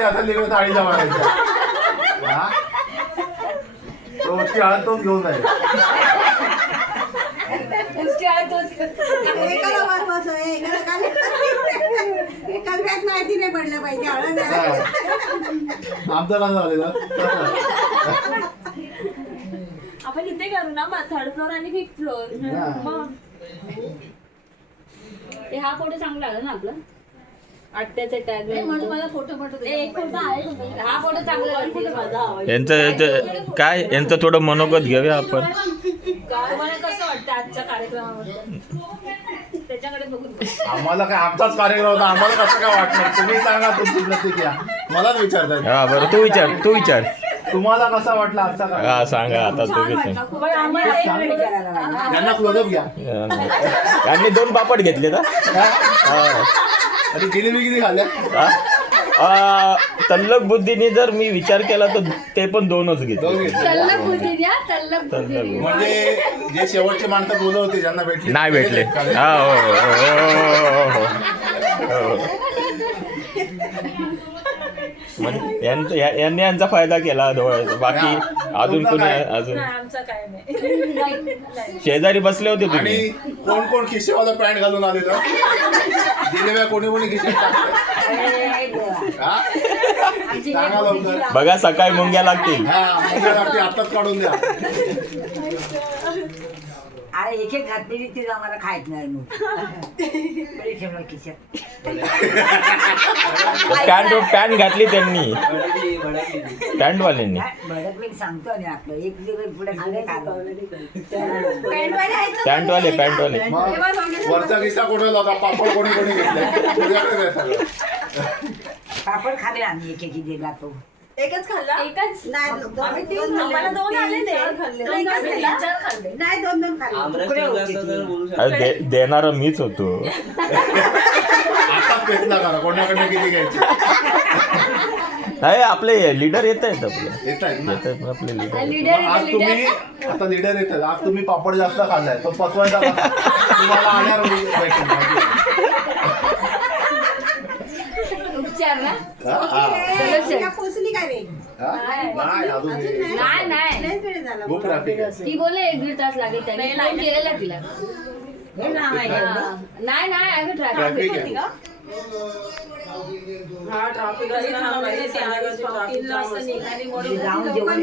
Party असेल तिकडे साडीला मारायचं. रोजची हळद तोच घेऊन जाईल. माहिती नाही पडलं पाहिजे हळद. आमचं कसं झालेलं आपण इथे करू ना थर्ड फ्लोअर आणि फिफ्थ फ्लोअर. हा फोटो चांगला आला ना आपला आत्याचा टॅग. मला फोटो एक फोटो आहे हा फोटो चांगला माझा. यांचं काय यांचं थोडं मनोगत घेऊया आपण. तुम्हाला कसं वाटतं आजच्या कार्यक्रमावर त्याच्याकडे बघून. आम्हाला काय आमचाच कार्यक्रम होता आम्हाला कसं काय वाटणार तुम्ही सांगा तुमची प्रतिक्रिया. मलाच विचारताय. हा बरं तू विचार. तुम्हाला कसा वाटला आजचा कार्यक्रम? हा सांगा आता तुम्ही. त्यांना क्लोजअप घ्या. त्यांनी 2 पापड घेतले का? आणि जिलेबी किती खाल्ल्या? तल्लक बुद्धीने जर मी विचार केला तर ते पण 2च घेतले. म्हणजे जे शेवटचे माणसं बोलत होते ज्यांना भेटले नाही भेटले. यांनी यांचा फायदा केला डोळ्याचा. बाकी अजून कोणी अजून शेजारी बसले होते आणि तुम्ही. कोण खिशेवाला पॅन्ट घालून आलेलं जिलेब्या कोणी खिशेत सांगा लवकर. बघा सकाळी मुंग्या लागतील. आताच काढून द्या. अरे एक घातलेली ती आम्हाला खायच नाही मग. पॅन्ट घातली त्यांनी पॅन्टवाल्यांनी. भडक मी सांगतो आणि आपलं एक दिवस पुढे पॅन्टवाले वरचा किस्सा कोणी होता पापड कोणी घेतलाय तुझ्याकडे सगळं. पापड खाल्ले आम्ही एक दिला तो. एकच खाल्ला. एकच नाही आम्हाला 2 आलेले. नाही 2 अरे देणारा मीच होतो. आता पेटला करा कोणाकडनं किती घ्यायचे. नाही आपले लीडर येत आहेत येत आहेत आपले लीडर. आज तुम्ही आता लीडर येतात. आज तुम्ही पापड जास्त खाल्लाय तो पचवायचा तुम्हाला आल्यावर भेटेल. खूप ट्रॅफिक आहे. ती बोले 1-1.5 तास लागेल त्याने फोन केलेला तिला. नाही अगं ट्रॅफिक आहे. जाऊन जेवण